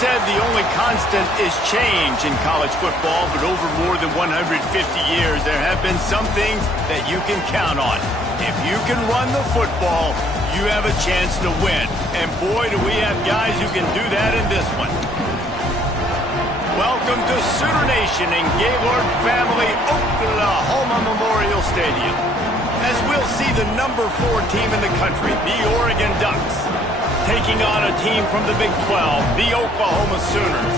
said the only constant is change in college football, but over more than 150 years, there have been some things that you can count on. If you can run the football, you have a chance to win. And boy, do we have guys who can do that in this one. Welcome to Sooner Nation in Gaylord Family Oklahoma Memorial Stadium, as we'll see the number 4 team in the country, the Oregon Ducks, taking on a team from the Big 12, the Oklahoma Sooners.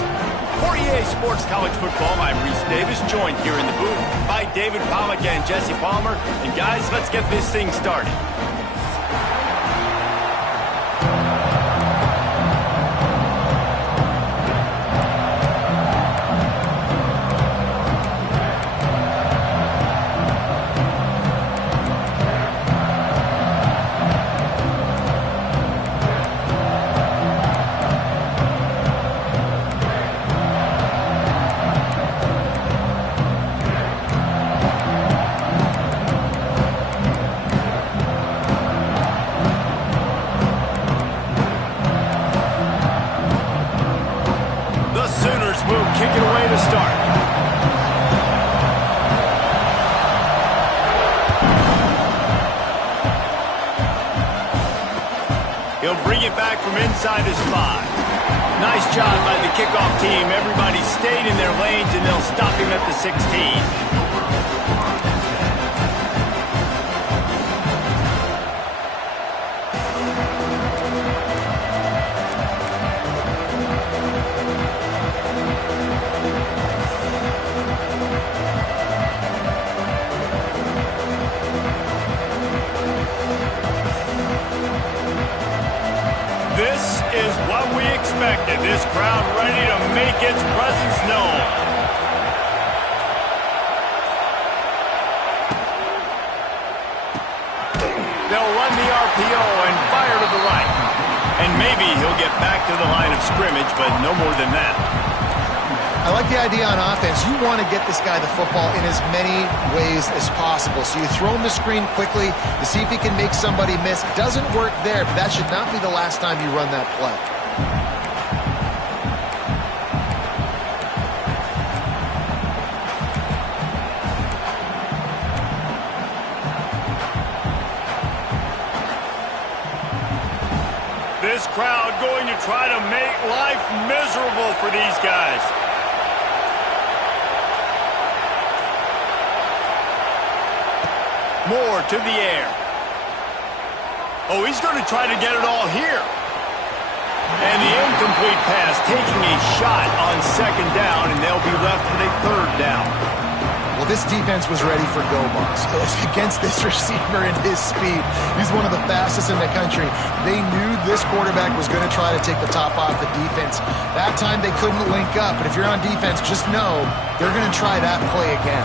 For EA Sports College Football, I'm Reese Davis, joined here in the booth by David Pollack and Jesse Palmer. And guys, let's get this thing started. He'll bring it back from inside his 5. Nice job by the kickoff team. Everybody stayed in their lanes, and they'll stop him at the 16. This is what we expected. This crowd ready to make its presence known. They'll run the RPO and fire to the right. And maybe he'll get back to the line of scrimmage, but no more than that. I like the idea on offense. You want to get this guy the football in as many ways as possible. So you throw him the screen quickly to see if he can make somebody miss. Doesn't work there, but that should not be the last time you run that play. This crowd going to try to make life miserable for these guys. Moore to the air. Oh, he's going to try to get it all here. And the incomplete pass taking a shot on 2nd down, and they'll be left with a 3rd down. Well, this defense was ready for go-box. Against this receiver and his speed, he's one of the fastest in the country. They knew this quarterback was going to try to take the top off the defense. That time they couldn't link up, but if you're on defense, just know they're going to try that play again.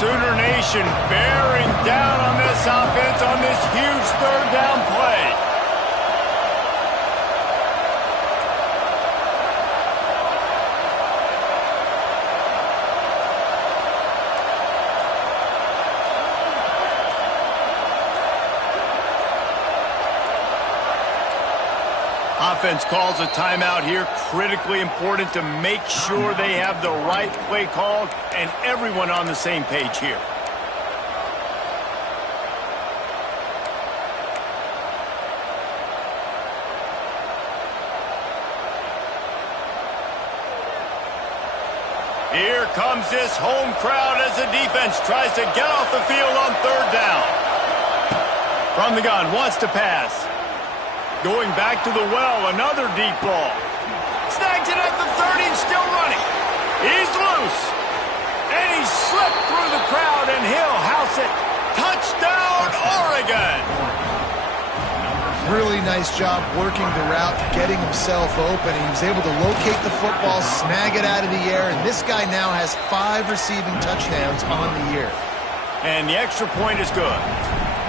Sooner Nation bearing down on this offense on this huge 3rd down play. Offense calls a timeout here. Critically important to make sure they have the right play called and everyone on the same page here. Here comes this home crowd as the defense tries to get off the field on 3rd down. From the gun, wants to pass. Going back to the well, another deep ball. Snags it at the 30 and still running. He's loose. And he slipped through the crowd, and he'll house it. Touchdown, Oregon! Really nice job working the route, getting himself open. He was able to locate the football, snag it out of the air, and this guy now has 5 receiving touchdowns on the year. And the extra point is good.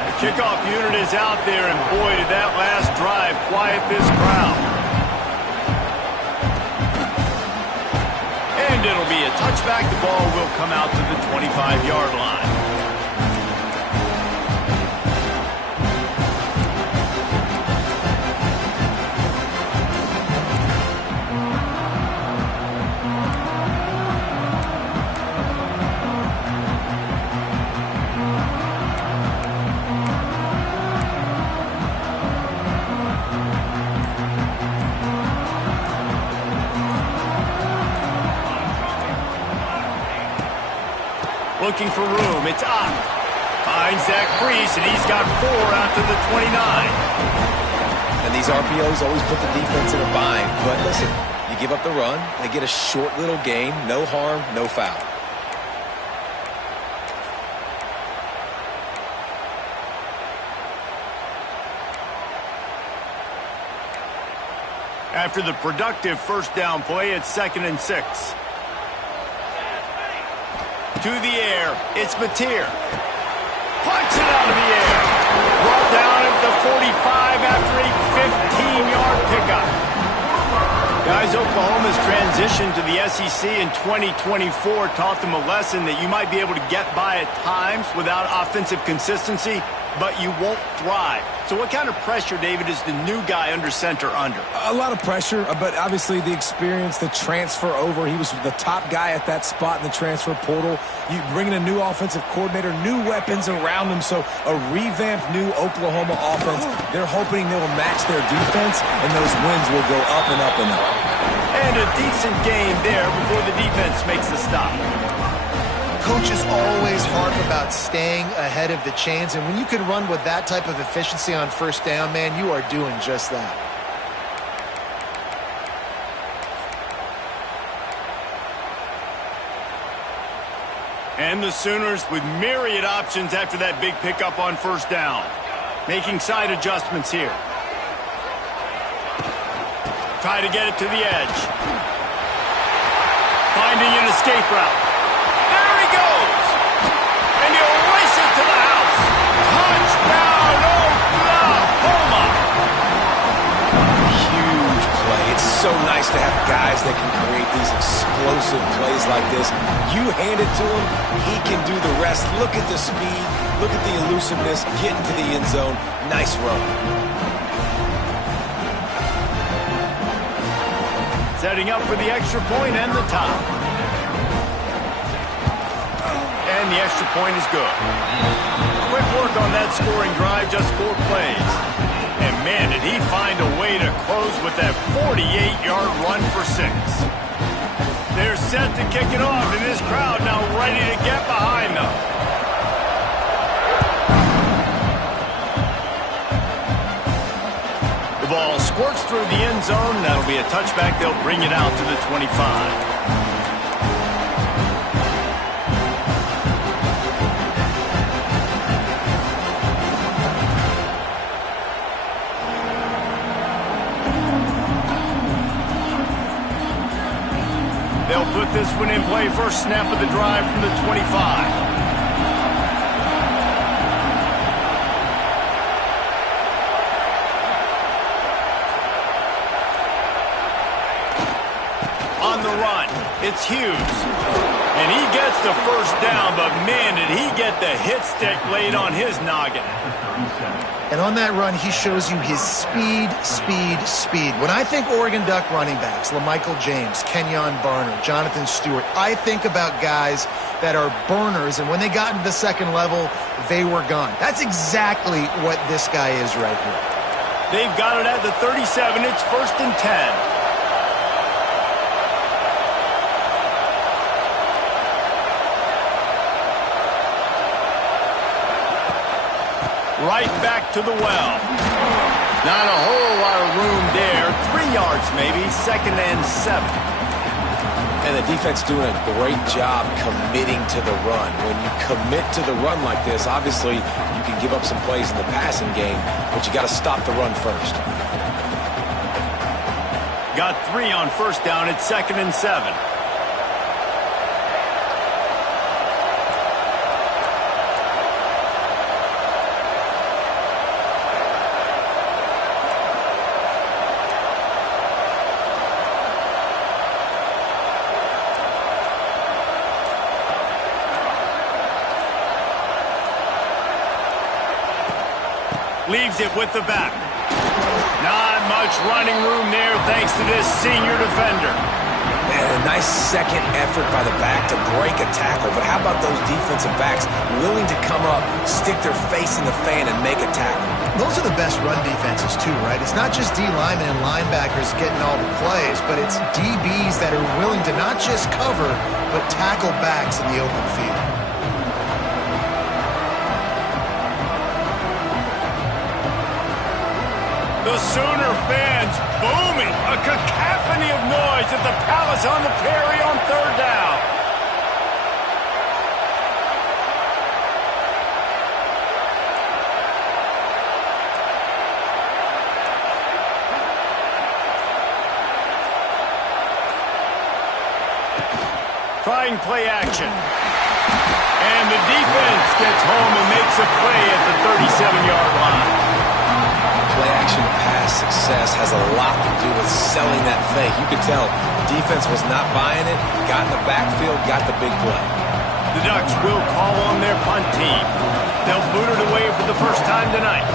The kickoff unit is out there, and boy, did that last drive quiet this crowd. And it'll be a touchback. The ball will come out to the 25-yard line. Looking for room. It's up. Finds that crease, and he's got 4 out to the 29. And these RPOs always put the defense in a bind. But listen, you give up the run, they get a short little gain, no harm, no foul. After the productive first down play, it's 2nd and 6. To the air, it's Mateer. Punts it out of the air. Brought down at the 45 after a 15-yard pickup. Guys, Oklahoma's transition to the SEC in 2024 taught them a lesson that you might be able to get by at times without offensive consistency, but you won't thrive. So what kind of pressure, David, is the new guy under center under? A lot of pressure, but obviously the experience, the transfer over. He was the top guy at that spot in the transfer portal. You bring in a new offensive coordinator, new weapons around him, so a revamped new Oklahoma offense. They're hoping they will match their defense, and those wins will go up and up and up. And a decent game there before the defense makes the stop. Coaches always harp about staying ahead of the chains, and when you can run with that type of efficiency on first down, man, you are doing just that. And the Sooners with myriad options after that big pickup on first down. Making side adjustments here. Try to get it to the edge. Finding an escape route. There he goes. And he'll race it to the house. Touchdown, Oklahoma. Huge play. It's so nice to have guys that can create these explosive plays like this. You hand it to him, he can do the rest. Look at the speed. Look at the elusiveness. Get into the end zone. Nice run. Setting up for the extra point and the top. And the extra point is good. Quick work on that scoring drive, just 4 plays. And man, did he find a way to close with that 48-yard run for 6. They're set to kick it off, and this crowd now ready to get behind them. The ball squirts through the end zone. That'll be a touchback. They'll bring it out to the 25. They'll put this one in play. First snap of the drive from the 25. On the run, it's Hughes. And he gets the first down, but man, did he get the hit stick laid on his noggin. And on that run, he shows you his speed, speed, speed. When I think Oregon Duck running backs, LaMichael James, Kenyon Barner, Jonathan Stewart, I think about guys that are burners, and when they got into the second level, they were gone. That's exactly what this guy is right here. They've got it at the 37. It's 1st and 10. Right back to the well. Not a whole lot of room there. 3 yards maybe. 2nd and 7. And the defense doing a great job committing to the run. When you commit to the run like this, obviously you can give up some plays in the passing game, but you got to stop the run first. Got 3 on first down. It's 2nd and 7. Leaves it with the back. Not much running room there thanks to this senior defender. And a nice second effort by the back to break a tackle. But how about those defensive backs willing to come up, stick their face in the fan, and make a tackle? Those are the best run defenses too, right? It's not just D linemen and linebackers getting all the plays, but it's DBs that are willing to not just cover, but tackle backs in the open field. The Sooner fans booming. A cacophony of noise at the Palace on the Prairie on third down. Trying play action. And the defense gets home and makes a play at the 37-yard line. Play-action pass success has a lot to do with selling that fake. You could tell defense was not buying it, got in the backfield, got the big play. The Ducks will call on their punt team. They'll boot it away for the first time tonight.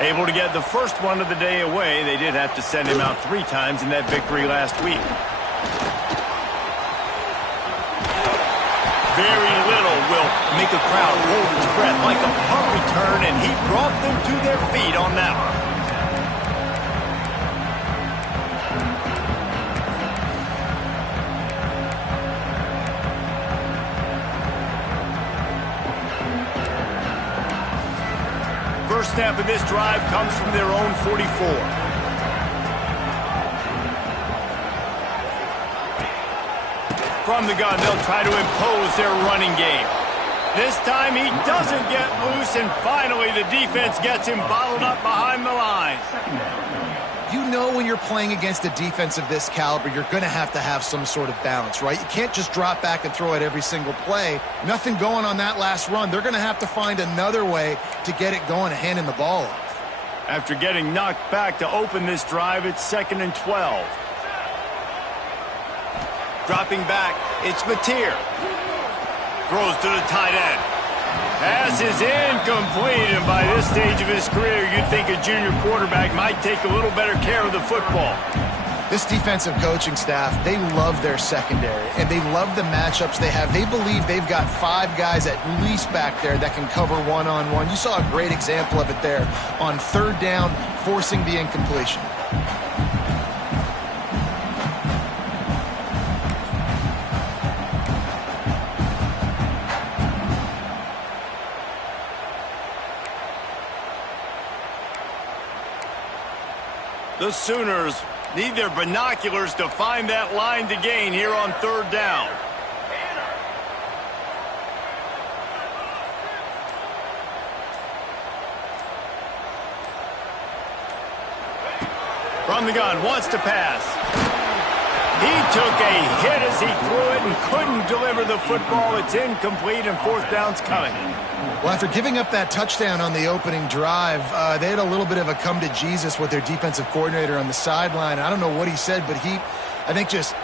Able to get the first one of the day away. They did have to send him out 3 times in that victory last week. Very little will make a crowd hold its breath like a punt return, and he brought them to their feet on that one. First snap of this drive comes from their own 44. From the gun, they'll try to impose their running game. This time he doesn't get loose, and finally the defense gets him bottled up behind the line. You know when you're playing against a defense of this caliber, you're going to have some sort of balance, right? You can't just drop back and throw it every single play. Nothing going on that last run. They're going to have to find another way to get it going and handing the ball off. After getting knocked back to open this drive, it's 2nd and 12. Dropping back, it's Mateer. Throws to the tight end. Pass is incomplete, and by this stage of his career, you'd think a junior quarterback might take a little better care of the football. This defensive coaching staff, they love their secondary, and they love the matchups they have. They believe they've got 5 guys at least back there that can cover one-on-one. You saw a great example of it there on third down, forcing the incompletion. The Sooners need their binoculars to find that line to gain here on third down. From the gun, wants to pass. He took a hit as he threw it and couldn't deliver the football. It's incomplete, and 4th down's coming. Well, after giving up that touchdown on the opening drive, they had a little bit of a come to Jesus with their defensive coordinator on the sideline. I don't know what he said, but he, I think, just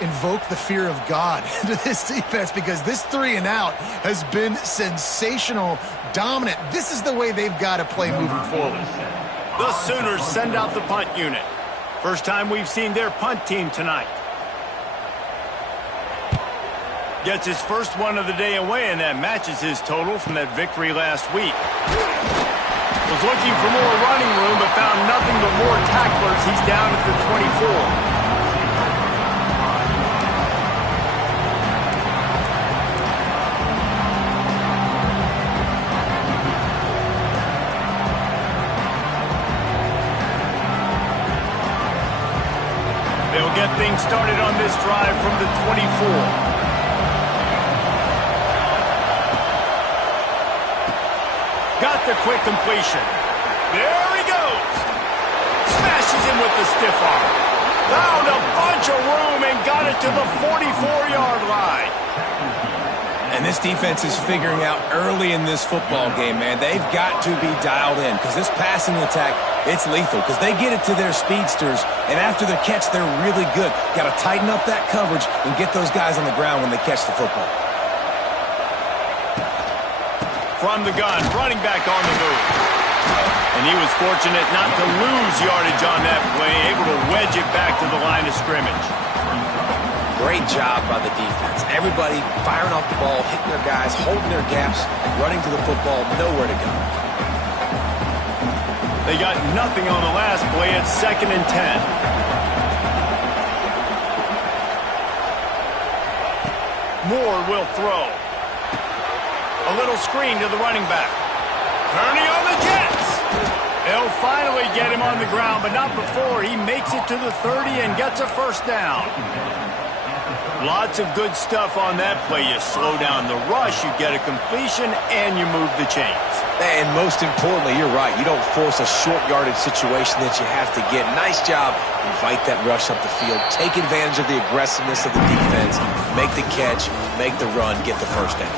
invoked the fear of God into this defense, because this 3 and out has been sensational, dominant. This is the way they've got to play moving forward. The Sooners send out the punt unit. First time we've seen their punt team tonight. Gets his first one of the day away, and that matches his total from that victory last week. Was looking for more running room, but found nothing but more tacklers. He's down at the 24. They'll get things started on this drive from the 24. Got the quick completion. There he goes. Smashes him with the stiff arm. Found a bunch of room and got it to the 44-yard line. And this defense is figuring out early in this football game, man. They've got to be dialed in, because this passing attack, it's lethal, because they get it to their speedsters, and after the catch, they're really good. Got to tighten up that coverage and get those guys on the ground when they catch the football. From the gun, running back on the move. And he was fortunate not to lose yardage on that play, able to wedge it back to the line of scrimmage. Great job by the defense. Everybody firing off the ball, hitting their guys, holding their gaps, running to the football, nowhere to go. They got nothing on the last play. It's 2nd and 10. Moore will throw. A little screen to the running back. Turning on the Jets. They'll finally get him on the ground, but not before he makes it to the 30 and gets a first down. Lots of good stuff on that play. You slow down the rush, you get a completion, and you move the chains. And most importantly, you're right. You don't force a short yardage situation that you have to get. Nice job. Invite that rush up the field. Take advantage of the aggressiveness of the defense. Make the catch, make the run, get the first down.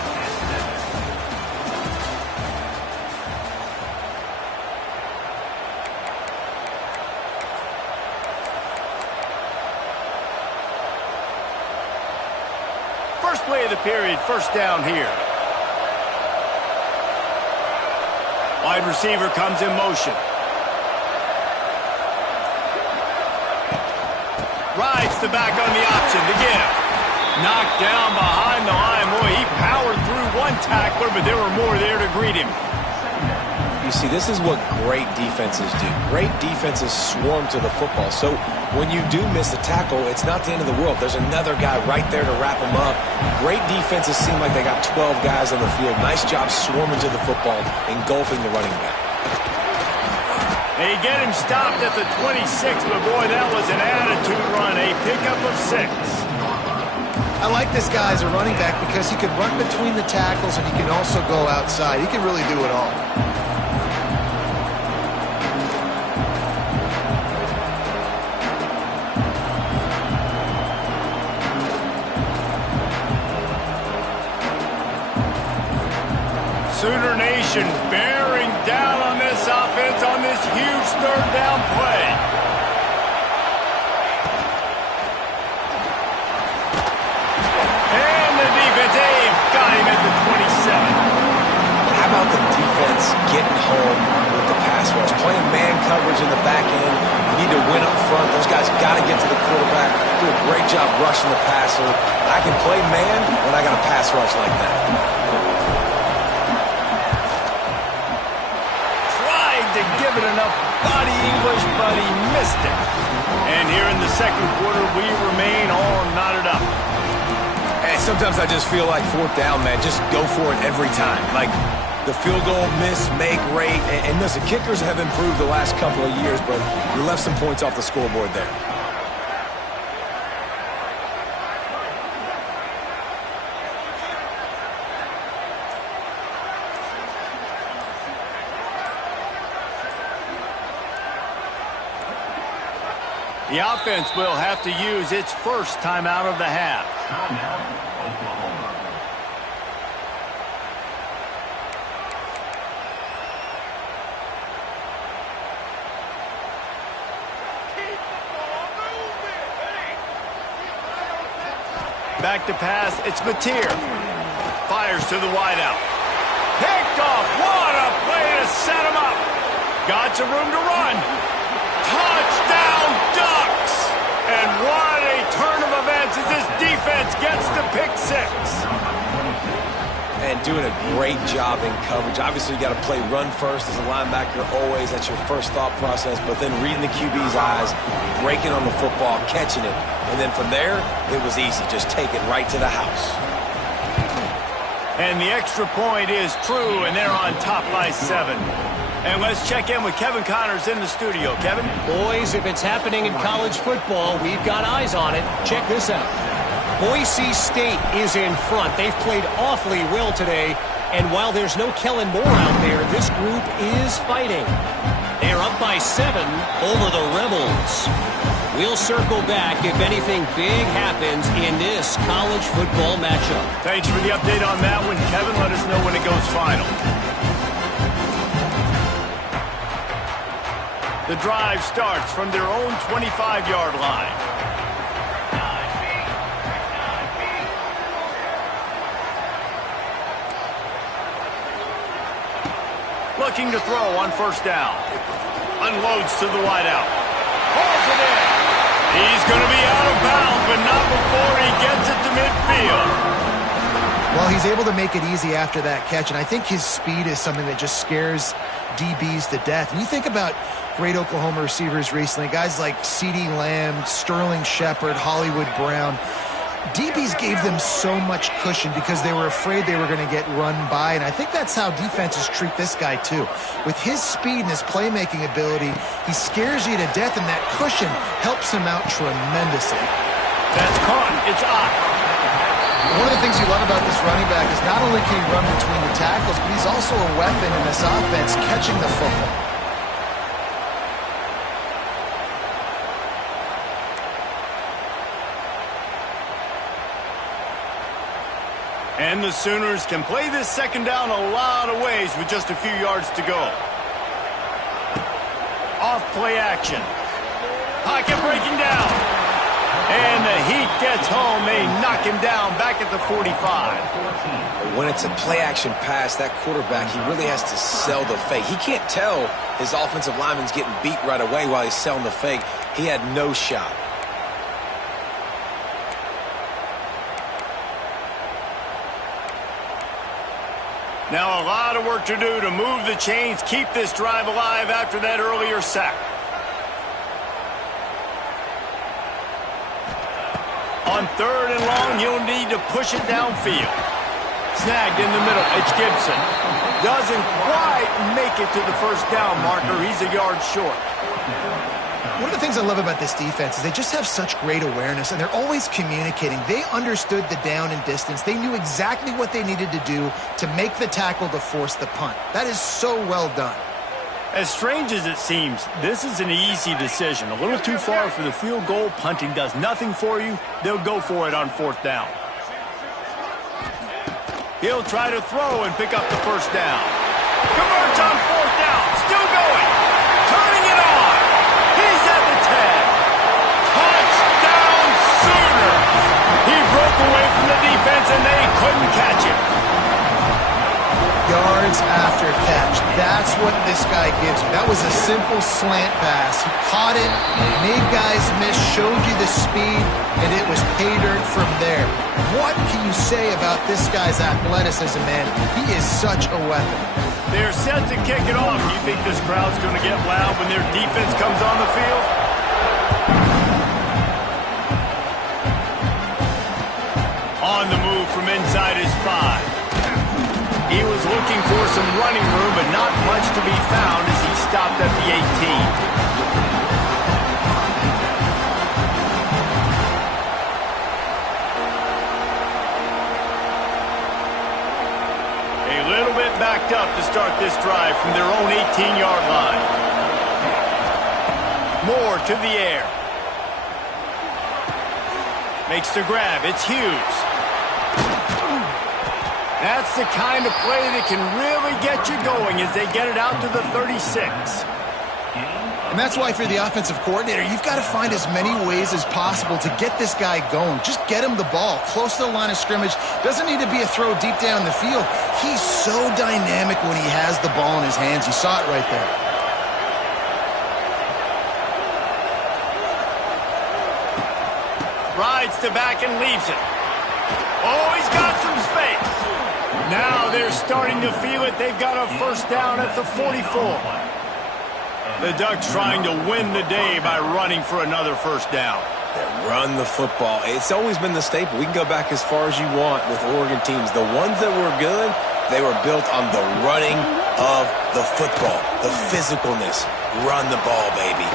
First play of the period, first down here. Wide receiver comes in motion. Rides the back on the option to give. Knocked down behind the line. Boy, he powered through one tackler, but there were more there to greet him. You see, this is what great defenses do. Great defenses swarm to the football. So when you do miss a tackle, it's not the end of the world. There's another guy right there to wrap him up. Great defenses seem like they got 12 guys on the field. Nice job swarming to the football, engulfing the running back. They get him stopped at the 26, but boy, that was an attitude run. A pickup of 6. I like this guy as a running back because he can run between the tackles and he can also go outside. He can really do it all. Sooner Nation bearing down on this offense on this huge third down play. And the defense, they've got him at the 27. How about the defense getting home with the pass rush? Playing man coverage in the back end. You need to win up front. Those guys got to get to the quarterback. Do a great job rushing the passer. I can play man when I got a pass rush like that. To give it enough body English, but he missed it. And here in the second quarter, we remain all knotted up. And sometimes I just feel like fourth down, man, just go for it every time. Like the field goal miss, make rate. And listen, kickers have improved the last couple of years, but you left some points off the scoreboard there. The offense will have to use its first timeout of the half. Back to pass, it's Mateer. Fires to the wideout. Picked off, what a play to set him up. Got some room to run. Touchdown Ducks! And what a turn of events as this defense gets to pick 6. And doing a great job in coverage. Obviously, you got to play run first as a linebacker always. That's your first thought process. But then reading the QB's eyes, breaking on the football, catching it. And then from there, it was easy. Just take it right to the house. And the extra point is true, and they're on top by 7. And let's check in with Kevin Connors in the studio. Kevin? Boys, if it's happening in college football, we've got eyes on it. Check this out. Boise State is in front. They've played awfully well today. And while there's no Kellen Moore out there, this group is fighting. They're up by 7 over the Rebels. We'll circle back if anything big happens in this college football matchup. Thanks for the update on that one, Kevin. Let us know when it goes final. The drive starts from their own 25-yard line. Looking to throw on first down. Unloads to the wideout. Hauls it in. He's going to be out of bounds, but not before he gets it to midfield. Well, he's able to make it easy after that catch, and I think his speed is something that just scares DBs to death. And you think about great Oklahoma receivers recently, guys like CeeDee Lamb, Sterling Shepard, Hollywood Brown. DBs gave them so much cushion because they were afraid they were going to get run by, and I think that's how defenses treat this guy too. With his speed and his playmaking ability, he scares you to death, and that cushion helps him out tremendously. That's caught. It's out. One of the things you love about this running back is not only can he run between the tackles, but he's also a weapon in this offense catching the football. And the Sooners can play this second down a lot of ways with just a few yards to go. Off play action. Pocket breaking down. And the Heat gets home. They knock him down back at the 45. When it's a play action pass, that quarterback, he really has to sell the fake. He can't tell his offensive lineman's getting beat right away while he's selling the fake. He had no shot. Now a lot of work to do to move the chains, keep this drive alive after that earlier sack. On 3rd and long, he'll need to push it downfield. Snagged in the middle. It's Gibson. Doesn't quite make it to the first down marker. He's a yard short. One of the things I love about this defense is they just have such great awareness, and they're always communicating. They understood the down and distance. They knew exactly what they needed to do to make the tackle to force the punt. That is so well done. As strange as it seems, this is an easy decision. A little too far for the field goal. Punting does nothing for you. They'll go for it on 4th down. He'll try to throw and pick up the first down. Converts on 4th down. Still going. Turning it on. He's at the 10. Touchdown Sooners. He broke away from the defense and they couldn't catch him. Yards after catch. That's what this guy gives you. That was a simple slant pass. He caught it, made guys miss, showed you the speed, and it was pay dirt from there. What can you say about this guy's athleticism, man? He is such a weapon. They're set to kick it off. You think this crowd's going to get loud when their defense comes on the field? On the move from inside his 5. He was looking for some running room, but not much to be found as he stopped at the 18. A little bit backed up to start this drive from their own 18-yard line. Moore to the air. Makes the grab. It's Hughes. That's the kind of play that can really get you going as they get it out to the 36. And that's why for the offensive coordinator, you've got to find as many ways as possible to get this guy going. Just get him the ball close to the line of scrimmage. Doesn't need to be a throw deep down the field. He's so dynamic when he has the ball in his hands. You saw it right there. Rides to back and leaves it. Oh, he's got some space. Now they're starting to feel it. They've got a first down at the 44. The Ducks trying to win the day by running for another first down. They run the football. It's always been the staple. We can go back as far as you want with Oregon teams. The ones that were good, they were built on the running of the football, the physicalness. Run the ball, baby.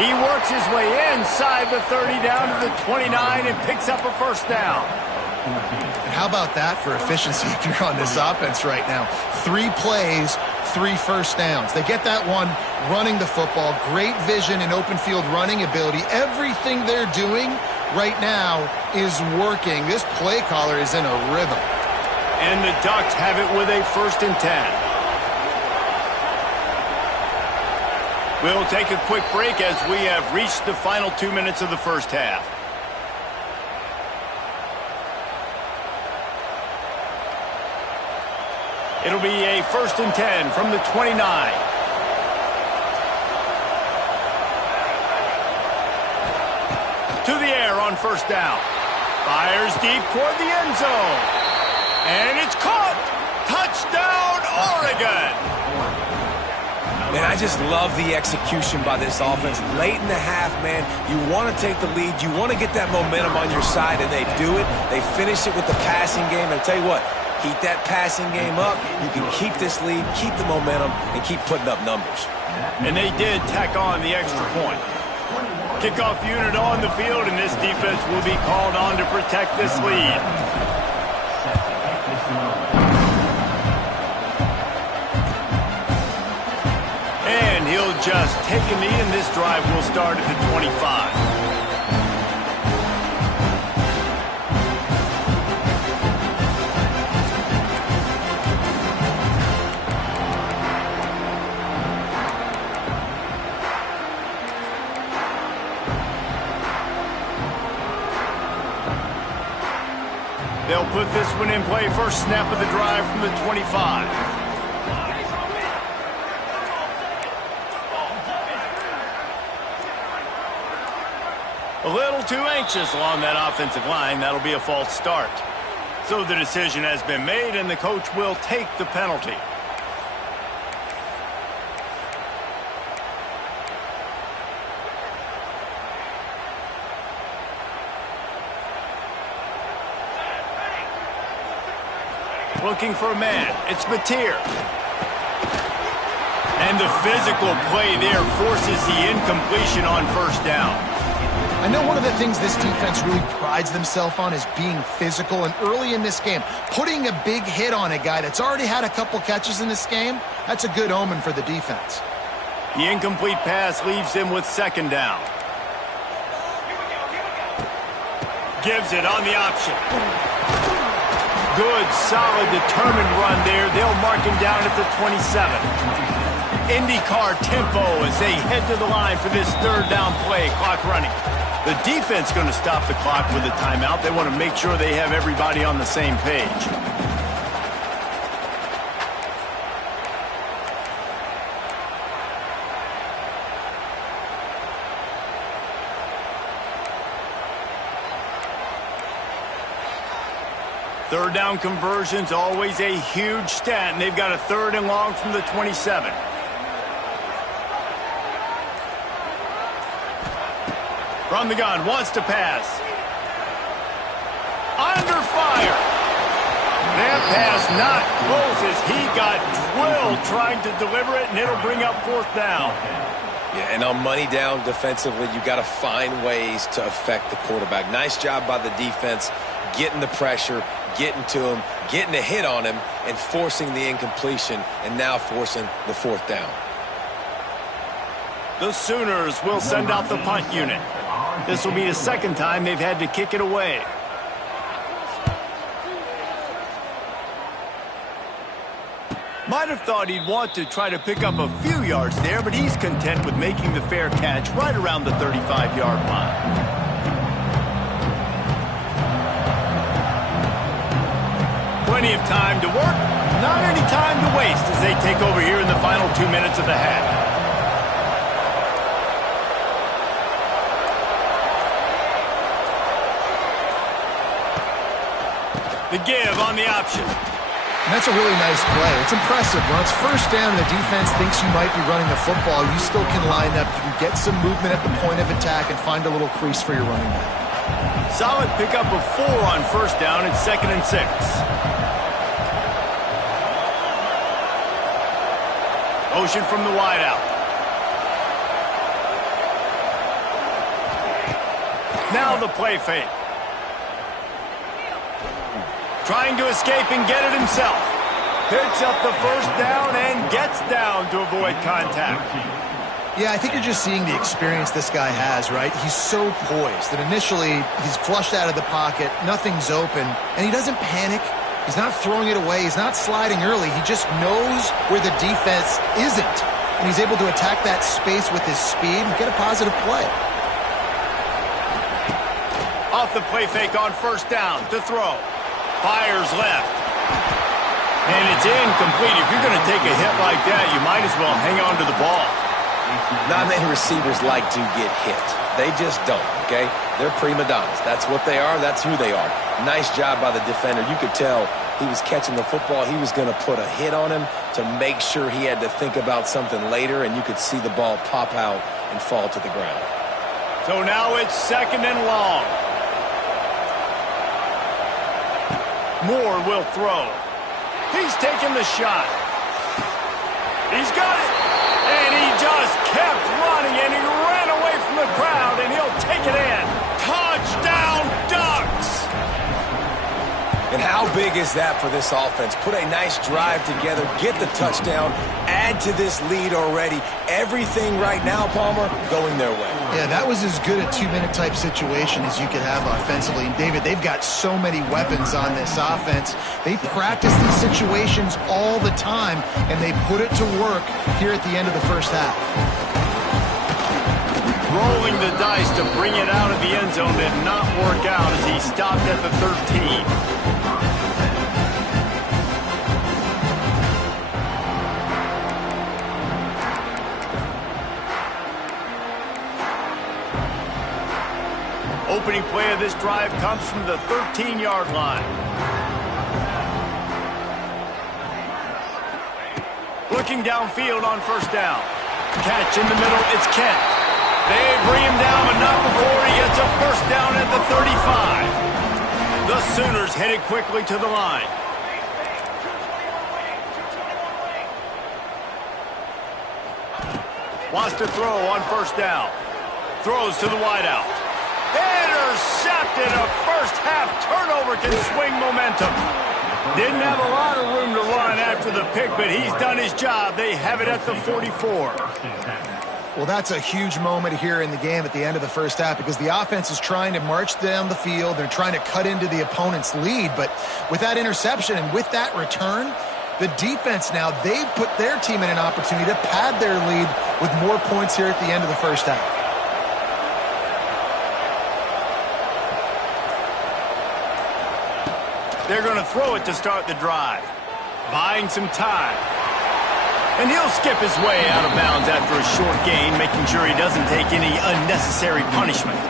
He works his way inside the 30 down to the 29 and picks up a first down. And how about that for efficiency if you're on this offense right now? 3 plays, 3 first downs. They get that one running the football, great vision and open field running ability. Everything they're doing right now is working. This play caller is in a rhythm. And the Ducks have it with a 1st and 10. We'll take a quick break as we have reached the final 2 minutes of the first half. It'll be a 1st and 10 from the 29. To the air on first down. Fires deep toward the end zone. And it's caught. Touchdown, Oregon. Man, I just love the execution by this offense. Late in the half, man, you want to take the lead. You want to get that momentum on your side, and they do it. They finish it with the passing game. And I'll tell you what, keep that passing game up. You can keep this lead, keep the momentum, and keep putting up numbers. And they did tack on the extra point. Kickoff unit on the field, and this defense will be called on to protect this lead. And he'll just take a knee, and this drive will start at the 25. They'll put this one in play. First snap of the drive from the 25. A little too anxious along that offensive line. That'll be a false start. So the decision has been made, and the coach will take the penalty. Looking for a man. It's Mateer. And the physical play there forces the incompletion on first down. I know one of the things this defense really prides themselves on is being physical, and early in this game, putting a big hit on a guy that's already had a couple catches in this game, that's a good omen for the defense. The incomplete pass leaves him with second down. Gives it on the option. Good, solid, determined run there. They'll mark him down at the 27. IndyCar tempo as they head to the line for this third down play. Clock running. The defense going to stop the clock with a timeout. They want to make sure they have everybody on the same page. Third down conversions, always a huge stat, and they've got a third and long from the 27. From the gun, wants to pass. Under fire. That pass not close as he got drilled trying to deliver it, and it'll bring up fourth down. Yeah, and on money down defensively, you got to find ways to affect the quarterback. Nice job by the defense, getting the pressure, getting to him, getting a hit on him, and forcing the incompletion, and now forcing the fourth down. The Sooners will send out the punt unit. This will be the second time they've had to kick it away. Might have thought he'd want to try to pick up a few yards there, but he's content with making the fair catch right around the 35-yard line. Plenty of time to work, not any time to waste as they take over here in the final 2 minutes of the half. The give on the option. And that's a really nice play. It's impressive. When it's first down and the defense thinks you might be running the football, you still can line up. You can get some movement at the point of attack and find a little crease for your running back. Solid pickup of 4 on first down and 2nd and 6. Motion from the wideout. Now the play fake. Trying to escape and get it himself. Picks up the first down and gets down to avoid contact. Yeah, I think you're just seeing the experience this guy has, right? He's so poised that initially he's flushed out of the pocket, nothing's open, and he doesn't panic. He's not throwing it away. He's not sliding early. He just knows where the defense isn't, and he's able to attack that space with his speed and get a positive play. Off the play fake on first down to throw. Fires left. And it's incomplete. If you're going to take a hit like that, you might as well hang on to the ball. Not many receivers like to get hit. They just don't, okay? They're prima donnas. That's what they are. That's who they are. Nice job by the defender. You could tell he was catching the football, he was going to put a hit on him to make sure he had to think about something later, and you could see the ball pop out and fall to the ground. So now it's 2nd and long. Moore will throw. He's taking the shot. He's got it. And he just kept running, and he ran away from the crowd, and he'll take it in. Touchdown, Ducks! And how big is that for this offense? Put a nice drive together, get the touchdown, add to this lead already. Everything right now, Palmer, going their way. Yeah, that was as good a 2-minute type situation as you could have offensively. And David, they've got so many weapons on this offense. They practice these situations all the time, and they put it to work here at the end of the first half. Rolling the dice to bring it out of the end zone did not work out as he stopped at the 13. Opening play of this drive comes from the 13-yard line. Looking downfield on first down. Catch in the middle, it's Kent. They bring him down, but not before he gets a first down at the 35. The Sooners headed quickly to the line. Wants to throw on first down. Throws to the wideout. Intercepted. A first-half turnover can swing momentum. Didn't have a lot of room to run after the pick, but he's done his job. They have it at the 44. Well, that's a huge moment here in the game at the end of the first half because the offense is trying to march down the field. They're trying to cut into the opponent's lead, but with that interception and with that return, the defense now, they've put their team in an opportunity to pad their lead with more points here at the end of the first half. They're going to throw it to start the drive. Buying some time. And he'll skip his way out of bounds after a short gain, making sure he doesn't take any unnecessary punishment.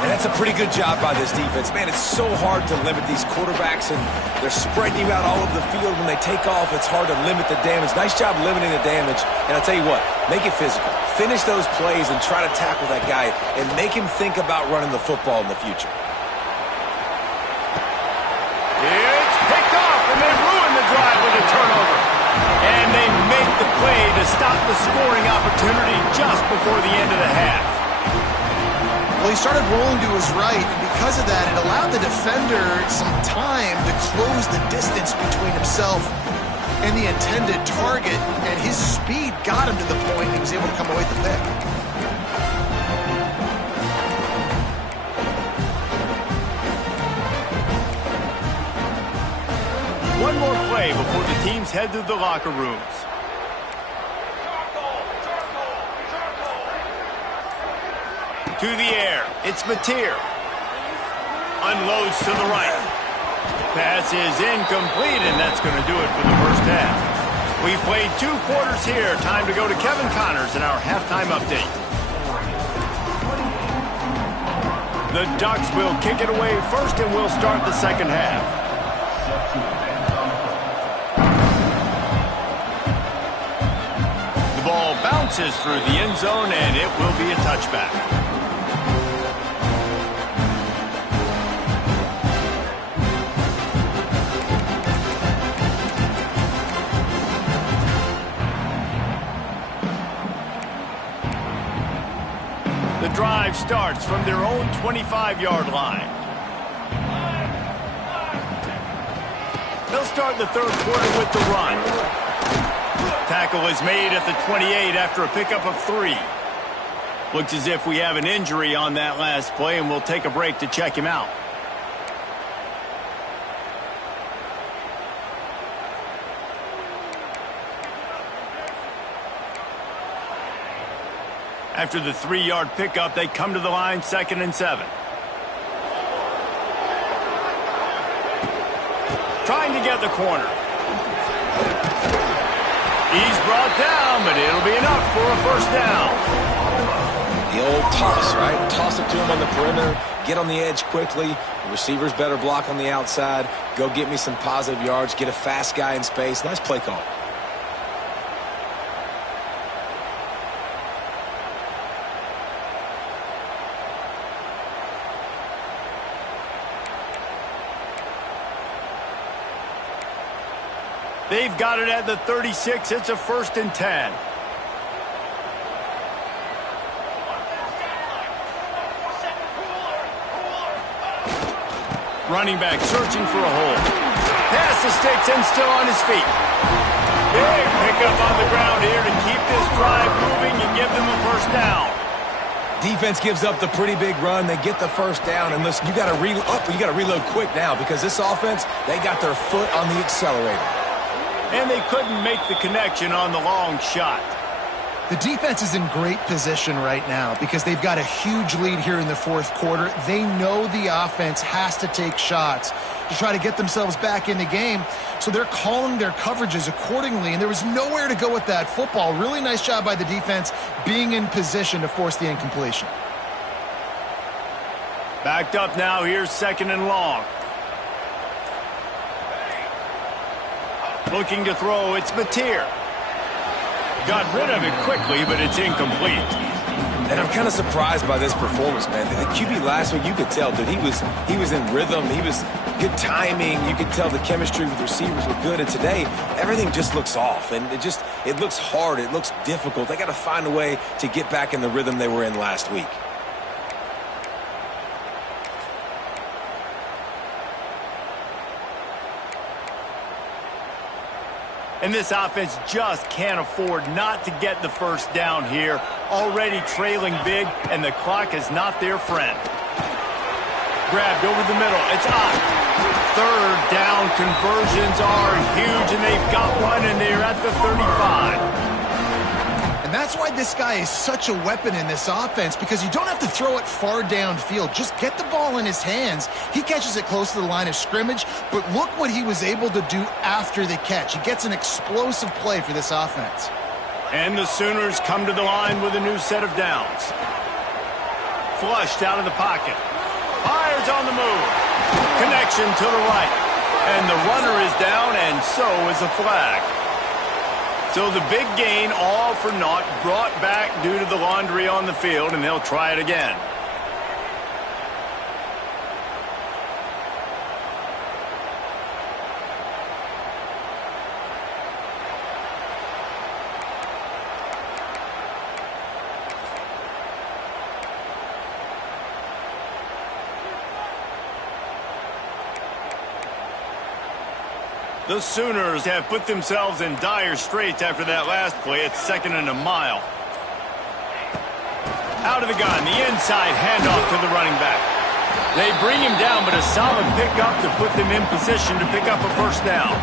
And that's a pretty good job by this defense. Man, it's so hard to limit these quarterbacks, and they're spreading you out all over the field. When they take off, it's hard to limit the damage. Nice job limiting the damage. And I'll tell you what, make it physical. Finish those plays and try to tackle that guy and make him think about running the football in the future. It's picked off, and they ruin the drive with a turnover. And they make the play to stop the scoring opportunity just before the end of the half. Well, he started rolling to his right, and because of that, it allowed the defender some time to close the distance between himself and the intended target, and his speed got him to the point he was able to come away with the pick. One more play before the teams head to the locker rooms. To the air, it's Mateer. Unloads to the right. Pass is incomplete, and that's going to do it for the first half. We've played 2 quarters here. Time to go to Kevin Connors in our halftime update. The Ducks will kick it away first, and we'll start the second half. The ball bounces through the end zone, and it will be a touchback. The drive starts from their own 25-yard line. They'll start the third quarter with the run. Tackle is made at the 28 after a pickup of 3. Looks as if we have an injury on that last play, and we'll take a break to check him out. After the 3-yard pickup, they come to the line, 2nd and 7. Trying to get the corner. He's brought down, but it'll be enough for a first down. The old toss, right? Toss it to him on the perimeter, get on the edge quickly, Receivers better block on the outside. Go get me some positive yards. Get a fast guy in space. Nice play call. They've got it at the 36. It's a 1st and 10. Running back searching for a hole. Pass the sticks and still on his feet. Big pickup on the ground here to keep this drive moving and give them a 1st down. Defense gives up the pretty big run. They get the 1st down, and listen, you got to reload quick now because this offense, they got their foot on the accelerator. And they couldn't make the connection on the long shot. The defense is in great position right now because they've got a huge lead here in the 4th quarter. They know the offense has to take shots to try to get themselves back in the game. So they're calling their coverages accordingly, and there was nowhere to go with that football. Really nice job by the defense being in position to force the incompletion. Backed up now. Here's 2nd and long. Looking to throw. It's Mateer. Got rid of it quickly, but it's incomplete. And I'm kind of surprised by this performance, man. The QB last week, you could tell, dude, he was in rhythm. He was good timing. You could tell the chemistry with receivers were good. And today, everything just looks off. And it looks hard. It looks difficult. They got to find a way to get back in the rhythm they were in last week. And this offense just can't afford not to get the 1st down here. Already trailing big, and the clock is not their friend. Grabbed over the middle. It's up. 3rd down conversions are huge, and they've got one, and they're at the 35. And that's why this guy is such a weapon in this offense, because you don't have to throw it far downfield. Just get the ball in his hands. He catches it close to the line of scrimmage, but look what he was able to do after the catch. He gets an explosive play for this offense. And the Sooners come to the line with a new set of downs. Flushed out of the pocket. Fires on the move. Connection to the right. And the runner is down, and so is the flag. So the big gain, all for naught, brought back due to the laundry on the field, and they'll try it again. The Sooners have put themselves in dire straits after that last play. It's 2nd and a mile. Out of the gun, the inside handoff to the running back. They bring him down, but a solid pickup to put them in position to pick up a 1st down.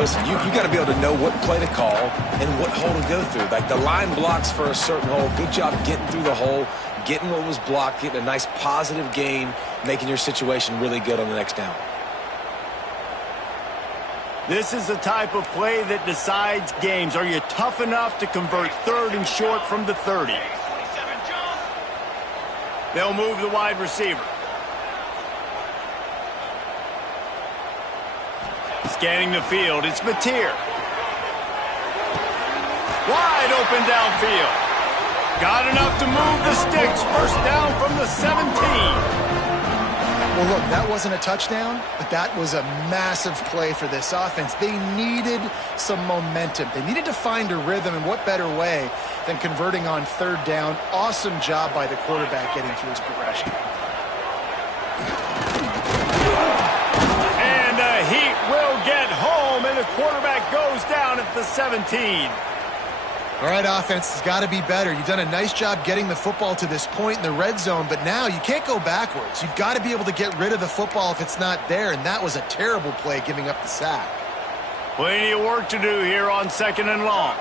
Listen, you got to be able to know what play to call and what hole to go through. Like the line blocks for a certain hole. Good job getting through the hole, getting what was blocked, getting a nice positive gain, making your situation really good on the next down. This is the type of play that decides games. Are you tough enough to convert 3rd and short from the 30? They'll move the wide receiver. Scanning the field, it's Mateer. Wide open downfield. Got enough to move the sticks. 1st down from the 17. Well, look, that wasn't a touchdown, but that was a massive play for this offense. They needed some momentum. They needed to find a rhythm, and what better way than converting on 3rd down. Awesome job by the quarterback getting through his progression. And the Heat will get home, and the quarterback goes down at the 17. All right, offense has got to be better. You've done a nice job getting the football to this point in the red zone, but now you can't go backwards. You've got to be able to get rid of the football if it's not there, and that was a terrible play giving up the sack. Plenty of work to do here on 2nd and long.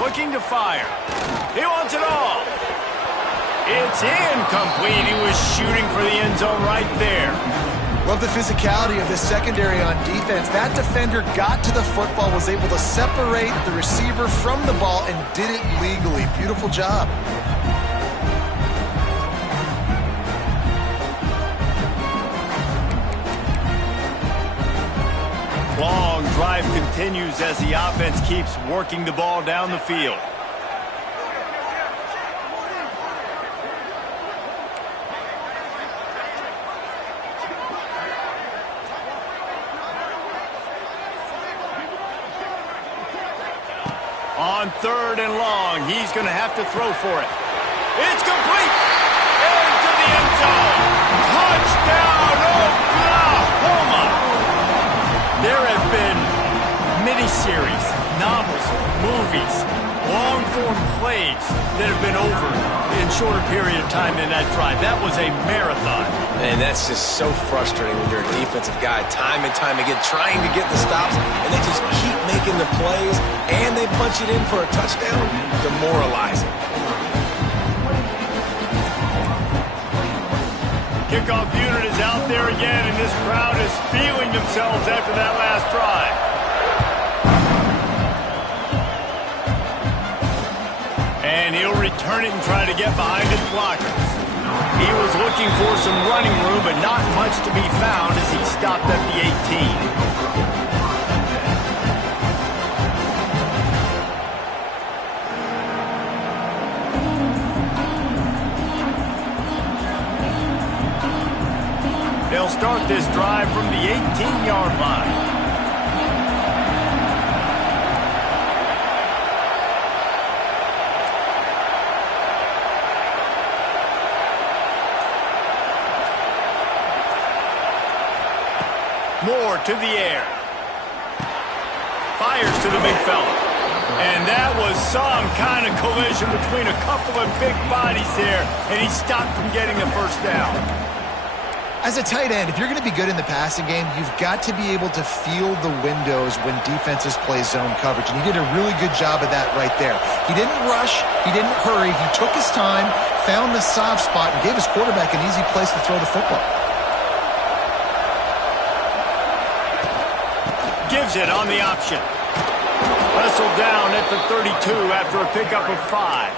Looking to fire. He wants it all. It's incomplete. He was shooting for the end zone right there. Love the physicality of this secondary on defense. That defender got to the football, was able to separate the receiver from the ball, and did it legally. Beautiful job. Long drive continues as the offense keeps working the ball down the field. On 3rd and long, he's going to have to throw for it. It's complete! Into the end zone! Touchdown, Oklahoma! There have been miniseries, novels, movies, long-form plays that have been over in shorter period of time than that drive. That was a marathon. And that's just so frustrating when you're a defensive guy time and time again trying to get the stops, and they just keep making the plays, and they punch it in for a touchdown. Demoralizing. Kickoff unit is out there again, and this crowd is feeling themselves after that last drive. And he'll return it and try to get behind his blockers. He was looking for some running room, but not much to be found as he stopped at the 18. They'll start this drive from the 18-yard line. Moore to the air. Fires to the big fella. And that was some kind of collision between a couple of big bodies there, and he stopped from getting the first down. As a tight end, if you're going to be good in the passing game, you've got to be able to feel the windows when defenses play zone coverage, and he did a really good job of that right there. He didn't rush, he didn't hurry, he took his time, found the soft spot, and gave his quarterback an easy place to throw the football. Gives it on the option. Wrestled down at the 32 after a pickup of 5.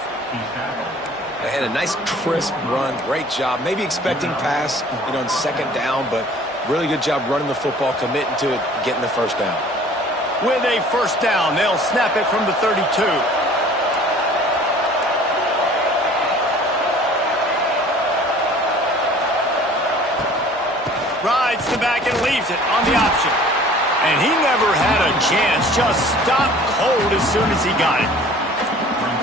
They had a nice crisp run. Great job. Maybe expecting pass, on 2nd down, but really good job running the football, committing to it, getting the first down. With a first down, they'll snap it from the 32. Rides the back and leaves it on the option. And he never had a chance. Just stopped cold as soon as he got it.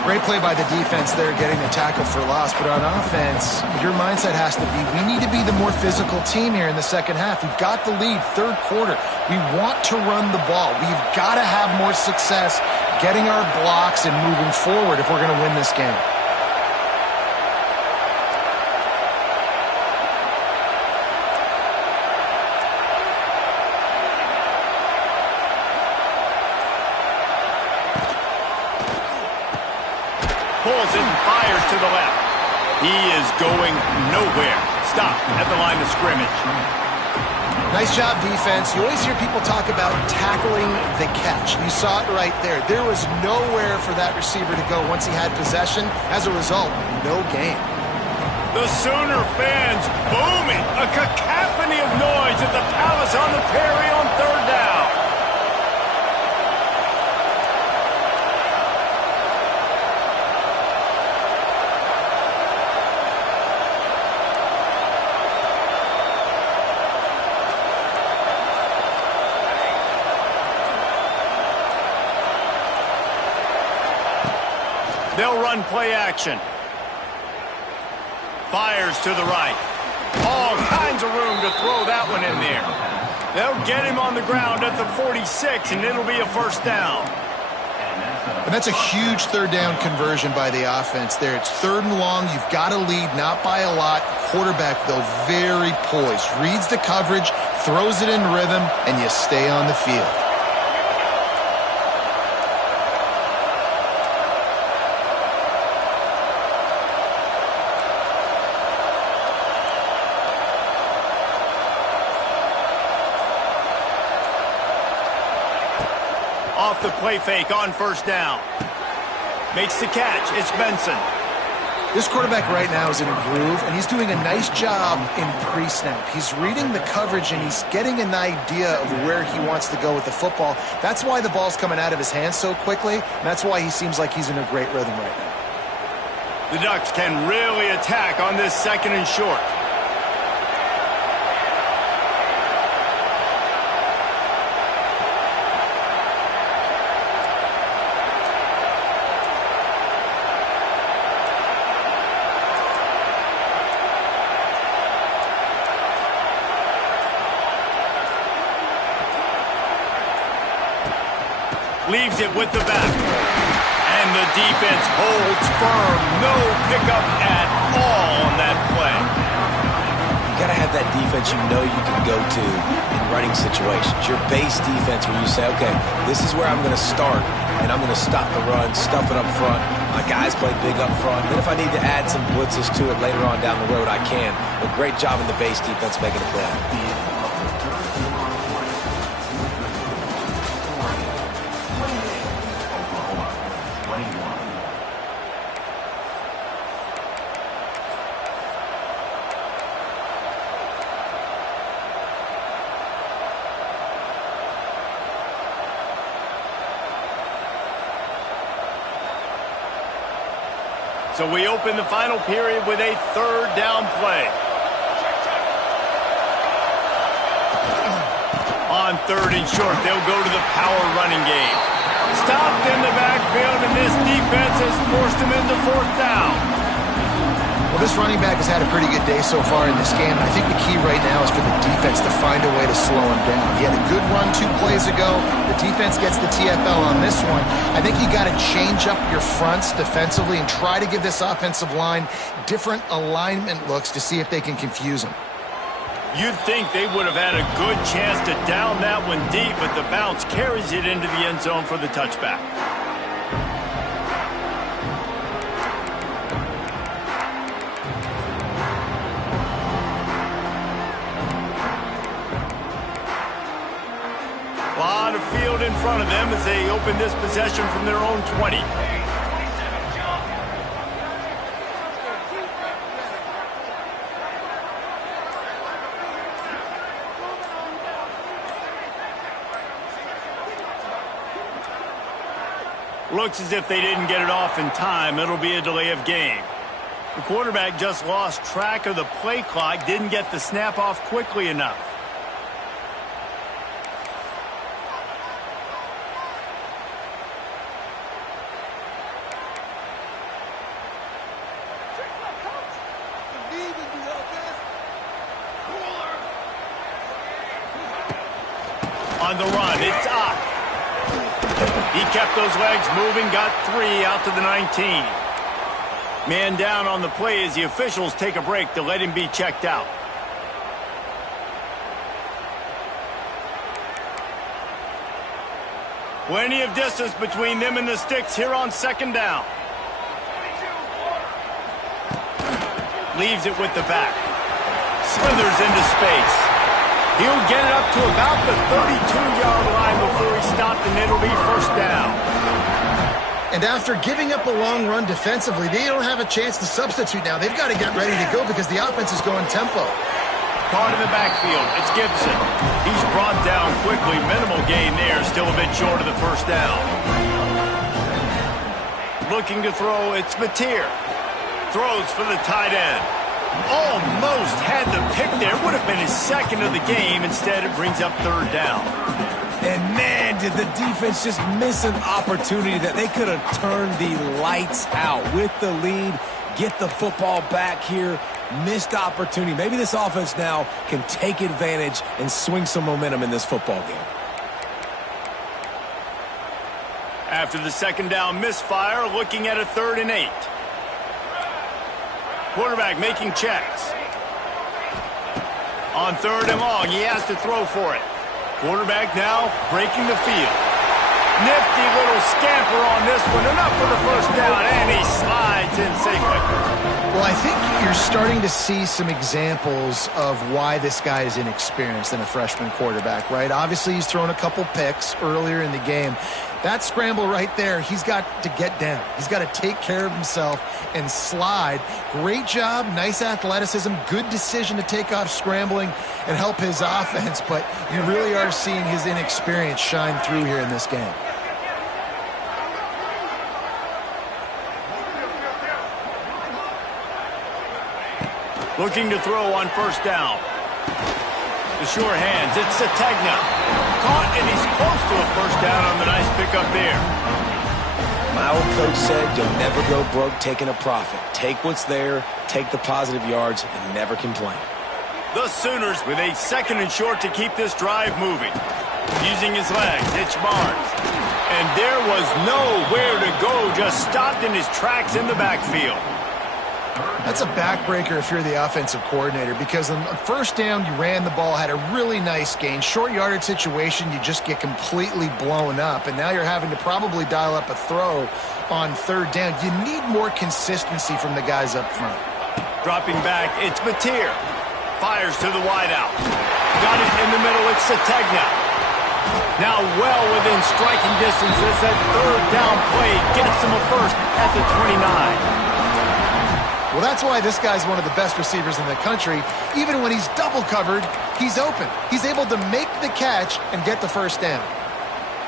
Great play by the defense there, getting the tackle for loss. But on offense, your mindset has to be, we need to be the more physical team here in the second half. We've got the lead, 3rd quarter. We want to run the ball. We've got to have more success getting our blocks and moving forward if we're going to win this game. Pulls it and fires to the left. He is going nowhere. Stop at the line of scrimmage. Nice job, defense. You always hear people talk about tackling the catch. You saw it right there. There was nowhere for that receiver to go once he had possession. As a result, no gain. The Sooner fans booming. A cacophony of noise at the Palace on the Prairie on 3rd down. They'll run play action. Fires to the right. All kinds of room to throw that one in there. They'll get him on the ground at the 46, and it'll be a first down. And that's a huge 3rd down conversion by the offense there. It's 3rd and long. You've got to lead, not by a lot. Quarterback, though, very poised. Reads the coverage, throws it in rhythm, and you stay on the field. off the play fake on first down. Makes the catch. It's Benson. This quarterback right now is in a groove, and he's doing a nice job in pre-snap. He's reading the coverage, and he's getting an idea of where he wants to go with the football. That's why the ball's coming out of his hands so quickly, and that's why he seems like he's in a great rhythm right now. The Ducks can really attack on this 2nd and short. Leaves it with the back. And the defense holds firm. No pickup at all on that play. You got to have that defense you know you can go to in running situations. Your base defense where you say, okay, this is where I'm going to start, and I'm going to stop the run, stuff it up front. My guys play big up front. Then if I need to add some blitzes to it later on down the road, I can. But great job in the base defense making a play. So we open the final period with a 3rd down play. On 3rd and short, they'll go to the power running game. Stopped in the backfield, and this defense has forced him into 4th down. Well, this running back has had a pretty good day so far in this game, and I think the key right now is for the defense to find a way to slow him down. He had a good run 2 plays ago. The defense gets the TFL on this one. I think you got to change up your fronts defensively and try to give this offensive line different alignment looks to see if they can confuse him. You'd think they would have had a good chance to down that one deep, but the bounce carries it into the end zone for the touchback. A lot of field in front of them as they open this possession from their own 20. Looks as if they didn't get it off in time. It'll be a delay of game. The quarterback just lost track of the play clock, didn't get the snap off quickly enough. On the run, it's up. He kept those legs moving, got 3 out to the 19. Man down on the play as the officials take a break to let him be checked out. Plenty of distance between them and the sticks here on 2nd down. Leaves it with the back. Slithers into space. He'll get it up to about the 32-yard line before he stopped, and it'll be 1st down. And after giving up a long run defensively, they don't have a chance to substitute now. They've got to get ready to go because the offense is going tempo. Caught in the backfield. It's Gibson. He's brought down quickly. Minimal gain there. Still a bit short of the 1st down. Looking to throw. It's Mateer. Throws for the tight end. Almost had the pick there. Would have been his 2nd of the game. Instead, it brings up 3rd down. And man, did the defense just miss an opportunity that they could have turned the lights out with the lead, get the football back here. Missed opportunity. Maybe this offense now can take advantage and swing some momentum in this football game. After the 2nd down misfire, looking at a 3rd and 8. Quarterback making checks. On 3rd and long, he has to throw for it. Quarterback now breaking the field. Nifty little scamper on this one. Enough for the 1st down, and he slides in safely. Well, I think you're starting to see some examples of why this guy is inexperienced than a freshman quarterback, right? Obviously, he's thrown a couple picks earlier in the game. That scramble right there, he's got to get down. He's got to take care of himself and slide. Great job, nice athleticism, good decision to take off scrambling and help his offense, but you really are seeing his inexperience shine through here in this game. Looking to throw on first down. The sure hands, it's Sategna. Caught, and he's close to a first down on the nice pickup there. My old coach said you'll never go broke taking a profit. Take what's there, take the positive yards, and never complain. The Sooners with a 2nd and short to keep this drive moving. Using his legs, it's Barnes. And there was nowhere to go, just stopped in his tracks in the backfield. That's a backbreaker if you're the offensive coordinator, because on first down, you ran the ball, had a really nice gain. Short yardage situation, you just get completely blown up, and now you're having to probably dial up a throw on 3rd down. You need more consistency from the guys up front. Dropping back, it's Mateer. Fires to the wideout. Got it in the middle, it's Sategna. Now well within striking distance as that 3rd down play gets him a first at the 29. Well, that's why this guy's one of the best receivers in the country. Even when he's double covered, he's open. He's able to make the catch and get the first down.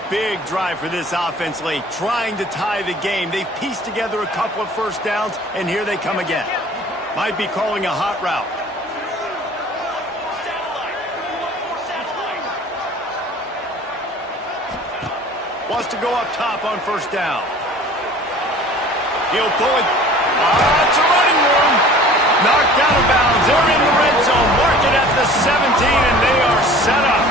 Big drive for this offense late, trying to tie the game. They've pieced together a couple of first downs, and here they come again. Might be calling a hot route. Wants to go up top on first down. He'll pull it. It's a running room. Knocked out of bounds. They're in the red zone. Mark it at the 17, and they are set up.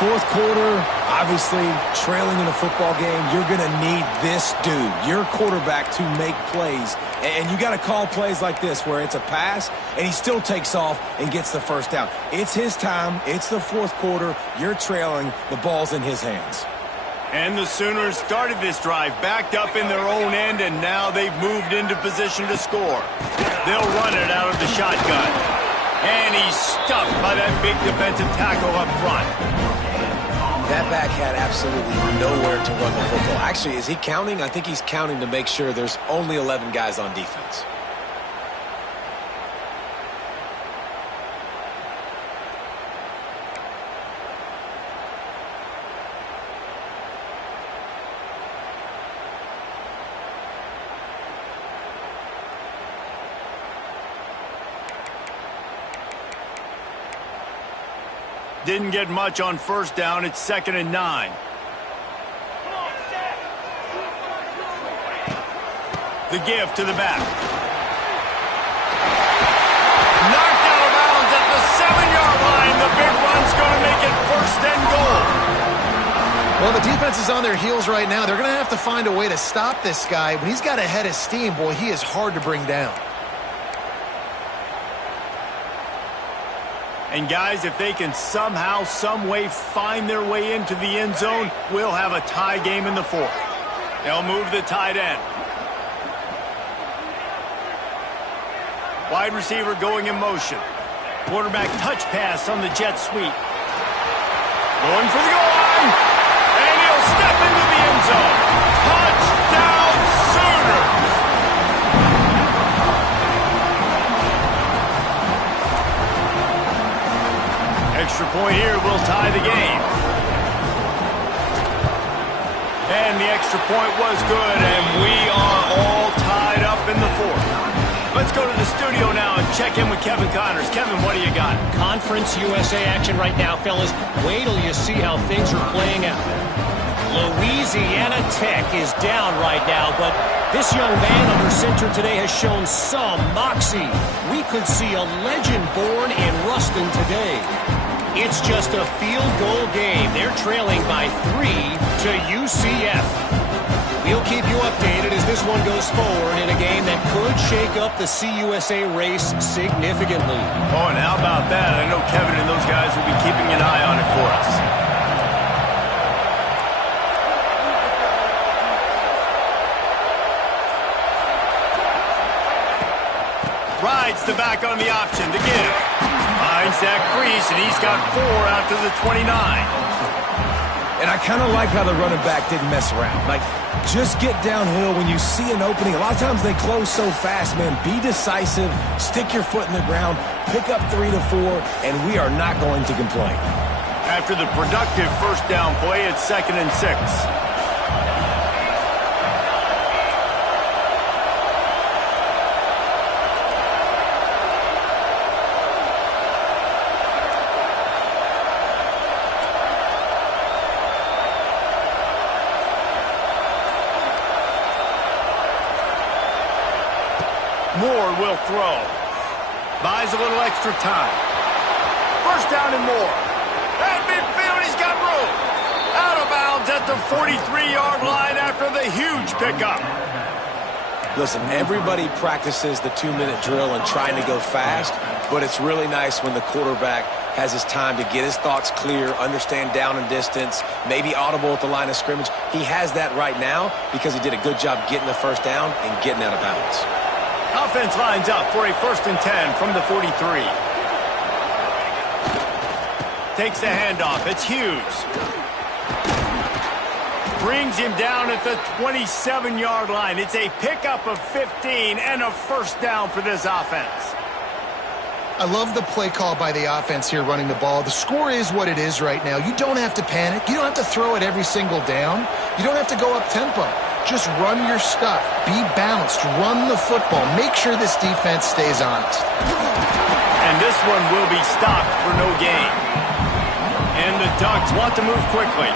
4th quarter, obviously trailing in a football game, you're going to need this dude, your quarterback, to make plays. And you got to call plays like this where it's a pass and he still takes off and gets the first down. It's his time. It's the 4th quarter. You're trailing. The ball's in his hands. And the Sooners started this drive backed up in their own end, and now they've moved into position to score. They'll run it out of the shotgun. And he's stuffed by that big defensive tackle up front. That back had absolutely nowhere to run the football. Actually, is he counting? I think he's counting to make sure there's only 11 guys on defense. Didn't get much on first down. It's 2nd and 9. The give to the back. Knocked out of bounds at the 7-yard line. The big run's going to make it 1st and goal. Well, the defense is on their heels right now. They're going to have to find a way to stop this guy. When he's got a head of steam, boy, he is hard to bring down. And guys, if they can somehow, some way find their way into the end zone, we'll have a tie game in the 4th. They'll move the tight end. Wide receiver going in motion. Quarterback touch pass on the jet sweep. Going for the goal line. And he'll step into the end zone. Touchdown Sooners! Extra point here will tie the game. And the extra point was good, and we are all tied up in the 4th. Let's go to the studio now and check in with Kevin Connors. Kevin, what do you got? Conference USA action right now, fellas. Wait till you see how things are playing out. Louisiana Tech is down right now, but this young man under center today has shown some moxie. We could see a legend born in Ruston today. It's just a field goal game. They're trailing by 3 to UCF. We'll keep you updated as this one goes forward in a game that could shake up the CUSA race significantly. Oh, and how about that? I know Kevin and those guys will be keeping an eye on it for us. Rides the back on the option to give. Finds that crease, and he's got 4 out to the 29. And I kind of like how the running back didn't mess around. Like, just get downhill when you see an opening. A lot of times they close so fast, man. Be decisive, stick your foot in the ground, pick up 3 to 4, and we are not going to complain. After the productive first down play, it's 2nd and 6. Moore will throw. Buys a little extra time. First down and more. At midfield, he's got room. Out of bounds at the 43-yard line after the huge pickup. Listen, everybody practices the 2-minute drill and trying to go fast, but it's really nice when the quarterback has his time to get his thoughts clear, understand down and distance, maybe audible at the line of scrimmage. He has that right now because he did a good job getting the first down and getting out of bounds. Offense lines up for a 1st and 10 from the 43. Takes the handoff. It's Hughes. Brings him down at the 27-yard line. It's a pickup of 15 and a first down for this offense. I love the play call by the offense here running the ball. The score is what it is right now. You don't have to panic. You don't have to throw it every single down. You don't have to go up tempo. Just run your stuff. Be balanced. Run the football. Make sure this defense stays honest. And this one will be stopped for no gain. And the Ducks want to move quickly.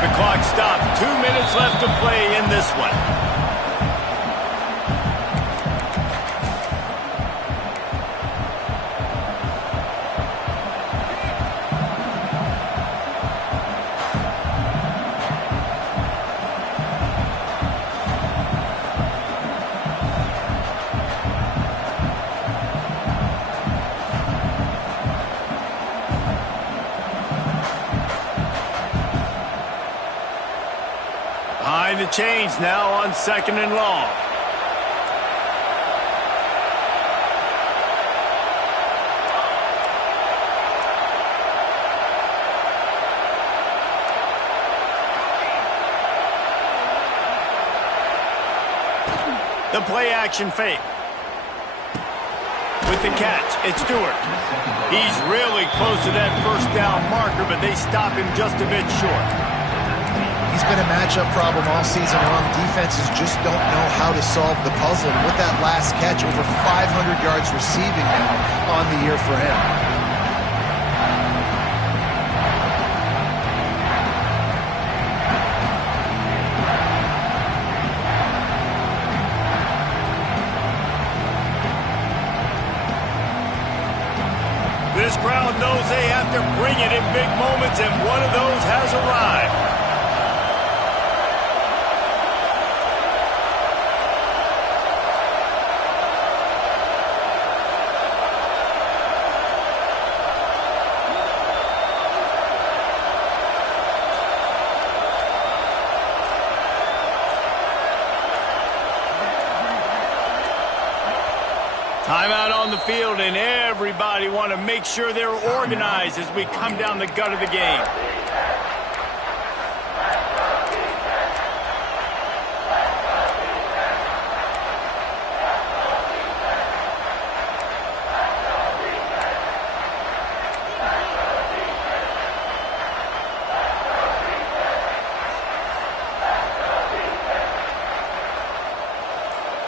The clock stops. 2 minutes left to play in this one. Behind the chains now on 2nd and long. The play action fake. With the catch, it's Stewart. He's really close to that first down marker, but they stop him just a bit short. He's been a matchup problem all season long. Defenses just don't know how to solve the puzzle. And with that last catch, over 500 yards receiving now on the year for him. This crowd knows they have to bring it in big moments, and one of those has arrived. Timeout on the field, and everybody want to make sure they're organized as we come down the gut of the game.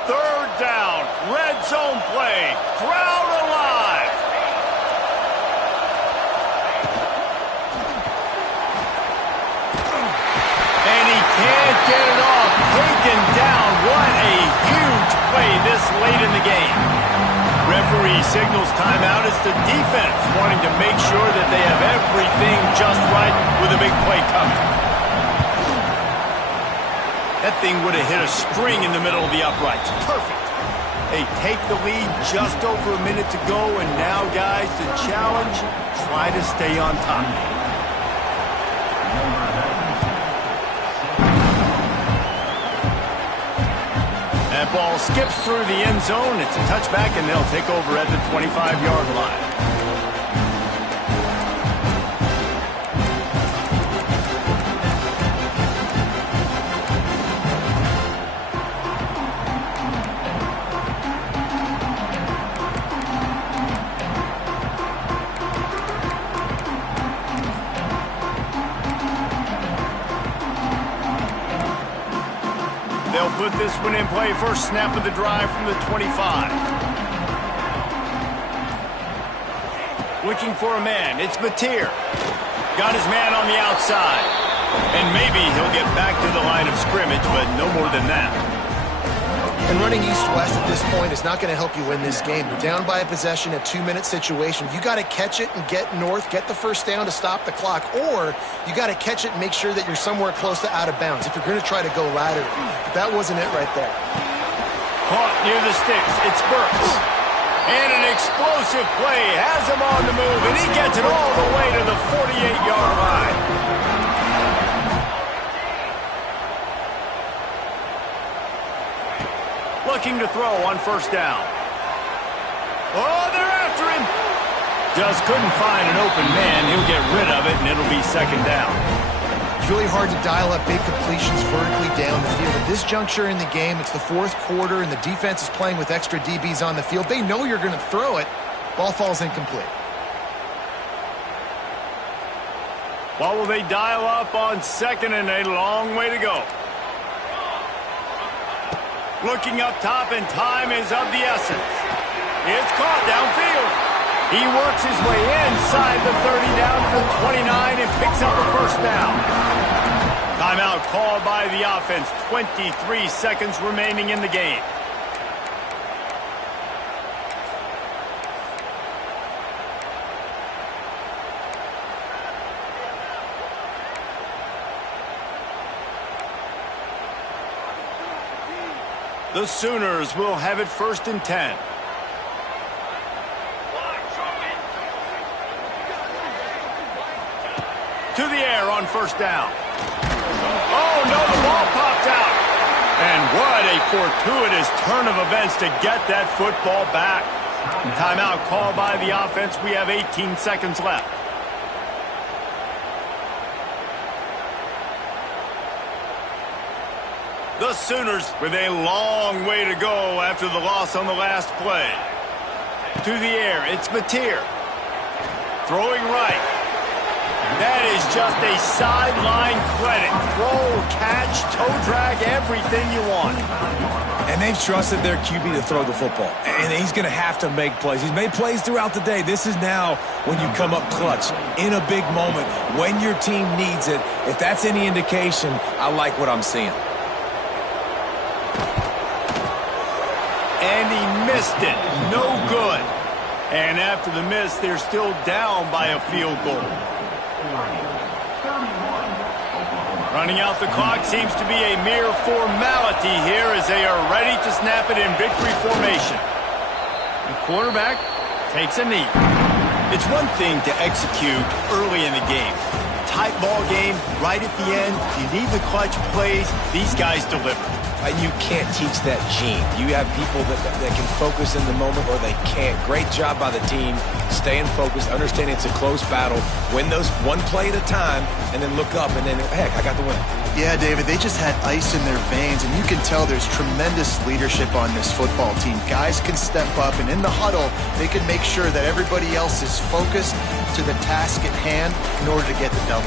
Third down, red zone play, crowd alive. And he can't get it off. Taken down. What a huge play this late in the game. Referee signals timeout. It's the defense wanting to make sure that they have everything just right with a big play coming. That thing would have hit a string in the middle of the uprights. Perfect. They take the lead just over a minute to go, and now, guys, the challenge, try to stay on top. That ball skips through the end zone. It's a touchback, and they'll take over at the 25-yard line. They'll put this one in play. First snap of the drive from the 25. Looking for a man. It's Mateer. Got his man on the outside. And maybe he'll get back to the line of scrimmage, but no more than that. And running east-west at this point is not going to help you win this game. You're down by a possession, a 2-minute situation. You got to catch it and get north, get the first down to stop the clock, or you got to catch it and make sure that you're somewhere close to out of bounds if you're going to try to go laterally. But that wasn't it right there. Caught near the sticks. It's Burks. And an explosive play has him on the move, and he gets it all the way to the 48-yard line. Looking to throw on first down. Oh, they're after him. Just couldn't find an open man. He'll get rid of it, and it'll be second down. It's really hard to dial up big completions vertically down the field. At this juncture in the game, it's the fourth quarter, and the defense is playing with extra DBs on the field. They know you're going to throw it. Ball falls incomplete. What will they dial up on second, and a long way to go. Looking up top, and time is of the essence. It's caught downfield. He works his way inside the 30 down to the 29 and picks up a first down. Timeout called by the offense. 23 seconds remaining in the game. The Sooners will have it first and 10. To the air on first down. Oh, no, the ball popped out. And what a fortuitous turn of events to get that football back. Timeout called by the offense. We have 18 seconds left. The Sooners with a long way to go after the loss on the last play. To the air, it's Mateer. Throwing right. That is just a sideline credit. Throw, catch, toe drag, everything you want. And they've trusted their QB to throw the football. And he's going to have to make plays. He's made plays throughout the day. This is now when you come up clutch in a big moment when your team needs it. If that's any indication, I like what I'm seeing. And he missed it. No good. And after the miss, they're still down by a field goal. Running out the clock seems to be a mere formality here as they are ready to snap it in victory formation. The quarterback takes a knee. It's one thing to execute early in the game. Tight ball game, right at the end. You need the clutch plays. These guys deliver. And you can't teach that gene. You have people that can focus in the moment or they can't. Great job by the team, staying focused, understanding it's a close battle, win those one play at a time, and then look up and then, heck, I got the win. Yeah, David, they just had ice in their veins, and you can tell there's tremendous leadership on this football team. Guys can step up, and in the huddle, they can make sure that everybody else is focused to the task at hand in order to get the W.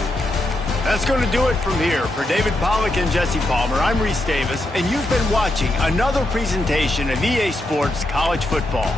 That's going to do it from here. For David Pollack and Jesse Palmer, I'm Reese Davis, and you've been watching another presentation of EA Sports College Football.